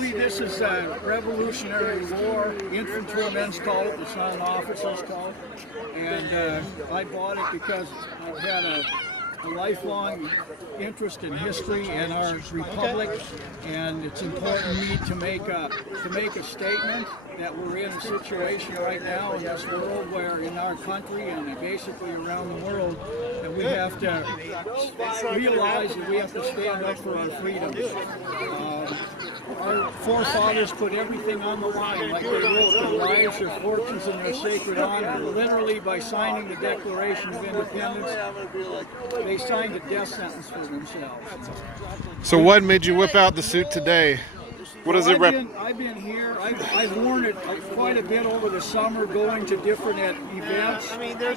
Basically, this is a Revolutionary War. Infantrymen's call it, the Sun officers call it. And I bought it because I've had a lifelong interest in history and our republic, and it's important to me to make a statement that we're in a situation right now in this world where in our country and basically around the world that we have to realize that we have to stand up for our freedoms. Our forefathers put everything on the line, like they wrote their lives, their fortunes, and their sacred honor. Literally, by signing the Declaration of Independence, they signed a death sentence for themselves. So what made you whip out the suit today? What does it represent? I've been here. I've worn it quite a bit over the summer, going to different events. And I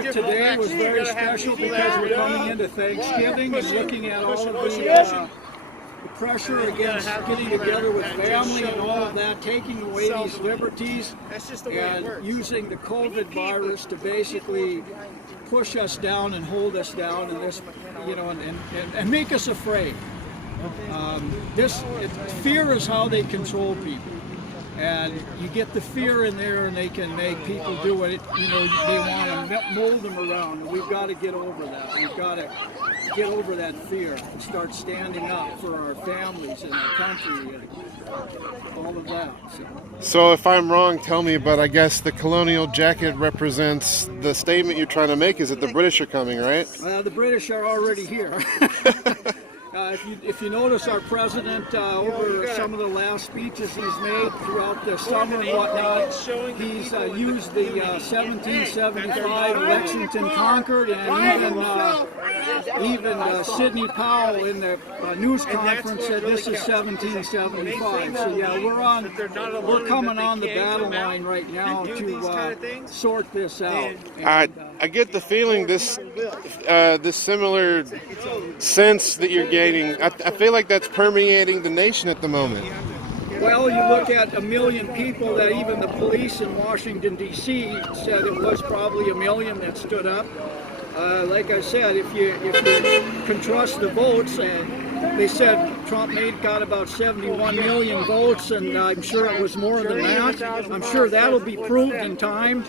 felt today was very special because we're coming into Thanksgiving and looking at all of the pressure against getting together with family and all of that, taking away these liberties and using the COVID virus to basically push us down and hold us down and this, you know, and make us afraid. Fear is how they control people, and you get the fear in there, and they can make people do what they want to mold them around. And we've got to get over that. We've got to get over that fear and start standing up for our families and our country and all of that. So if I'm wrong, tell me, but I guess the colonial jacket represents the statement you're trying to make is that the British are coming, right? The British are already here. If you notice our president over some of the last speeches he's made throughout the summer and whatnot, he's used the 1775 Lexington Concord, and even Sidney Powell in the news conference said this is 1775. So yeah, we're coming on the battle line right now to sort this out. And, I get the feeling this similar sense that you're getting. I feel like that's permeating the nation at the moment. Well, you look at 1 million people that even the police in Washington, D.C. said it was probably 1 million that stood up. Like I said, if you can trust the votes, and they said Trump got about 71 million votes, and I'm sure it was more than that. I'm sure that'll be proved in time.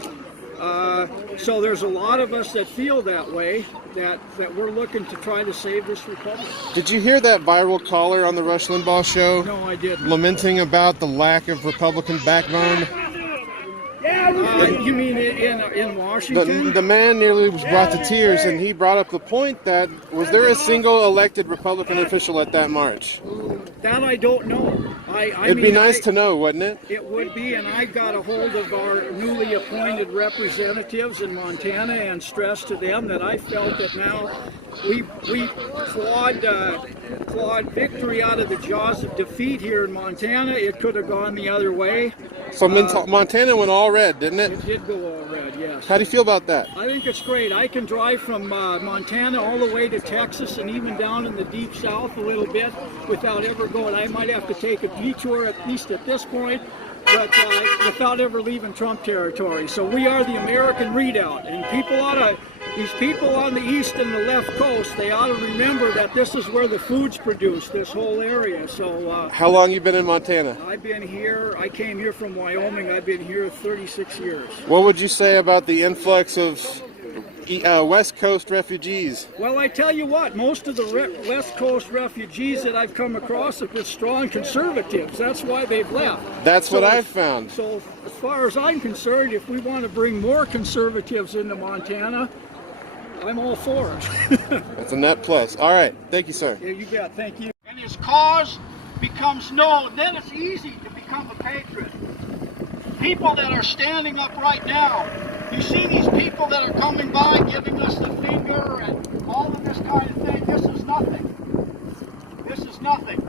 So there's a lot of us that feel that way, that we're looking to try to save this republic. Did you hear that viral caller on the Rush Limbaugh show? No, I didn't. Lamenting about the lack of Republican backbone? You mean in Washington? The man nearly was brought to tears, and he brought up the point that, was there a single elected Republican official at that march? That I don't know. It'd be nice to know, wouldn't it? It would be, and I got a hold of our newly appointed representatives in Montana and stressed to them that I felt that now we clawed victory out of the jaws of defeat here in Montana. It could have gone the other way. So Montana went all red, didn't it? It did go all red, yes. How do you feel about that? I think it's great. I can drive from Montana all the way to Texas and even down in the deep south a little bit without ever going. I might have to take a detour, at least at this point, but without ever leaving Trump territory. So we are the American Redoubt, and these people on the east and the left coast, they ought to remember that this is where the food's produced, this whole area. So how long you been in Montana? I've been here. I came here from Wyoming. I've been here 36 years. What would you say about the influx of West Coast refugees? Well, I tell you what, most of the West Coast refugees that I've come across have been strong conservatives. That's why they've left. That's what I've found. So as far as I'm concerned, if we want to bring more conservatives into Montana, I'm all for it. That's a net plus. All right. Thank you, sir. Yeah, you bet. Thank you. And his cause becomes known, then it's easy to become a patriot. People that are standing up right now, you see these people that are coming by giving us the finger and all of this kind of thing. This is nothing. This is nothing.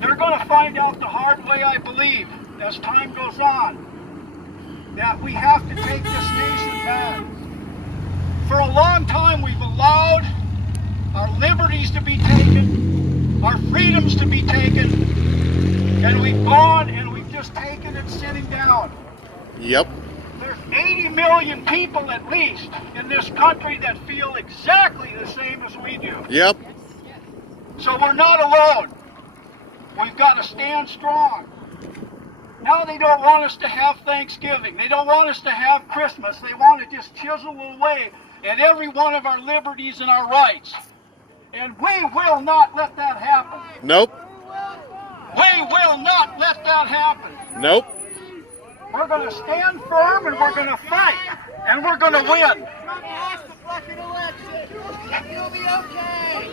They're going to find out the hard way, I believe, as time goes on, that we have to take this nation back. For a long time, we've allowed our liberties to be taken, our freedoms to be taken, and we've gone and we've just taken it sitting down. Yep. There's 80 million people at least in this country that feel exactly the same as we do. Yep. So we're not alone. We've got to stand strong. Now they don't want us to have Thanksgiving. They don't want us to have Christmas. They want to just chisel away at every one of our liberties and our rights. And we will not let that happen. Nope. We will not let that happen. Nope. We're going to stand firm and we're going to fight. And we're going to win. You'll be okay.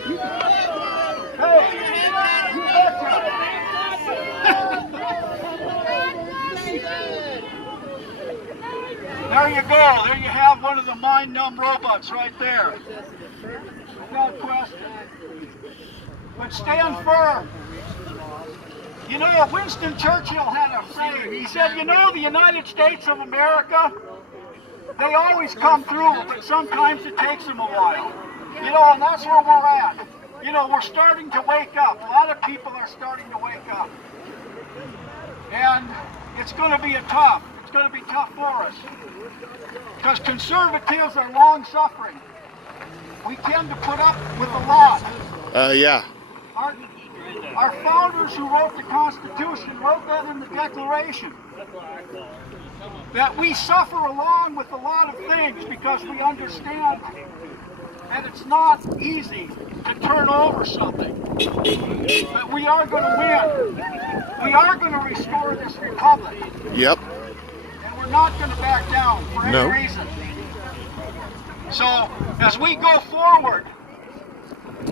Hey, you betcha. There you go. There you have one of the mind-numb robots right there. Without question. But stand firm. You know, Winston Churchill had a saying. He said, you know, the United States of America, they always come through, but sometimes it takes them a while. You know, and that's where we're at. You know, we're starting to wake up. A lot of people are starting to wake up. And it's going to be tough. It's going to be tough for us. Because conservatives are long-suffering. We tend to put up with a lot. Yeah. Our founders who wrote the Constitution wrote that in the Declaration. That we suffer along with a lot of things because we understand that it's not easy to turn over something. But we are going to win. We are going to restore this republic. Yep. And we're not going to back down for any reason. So, as we go forward,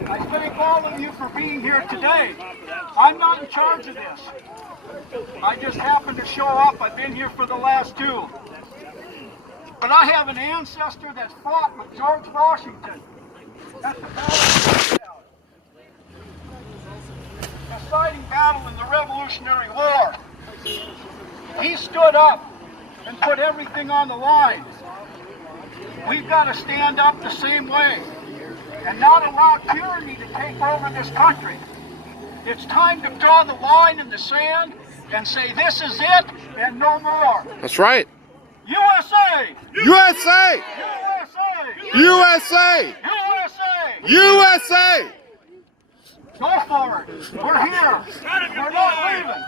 I thank all of you for being here today. I'm not in charge of this. I just happened to show up. I've been here for the last two. But I have an ancestor that fought with George Washington at the Battle of deciding battle in the Revolutionary War. He stood up and put everything on the line. We've got to stand up the same way and not allow tyranny to take over this country. It's time to draw the line in the sand and say this is it and no more. That's right. USA! USA! USA! USA! USA! USA! Go for it. We're here. We're not leaving.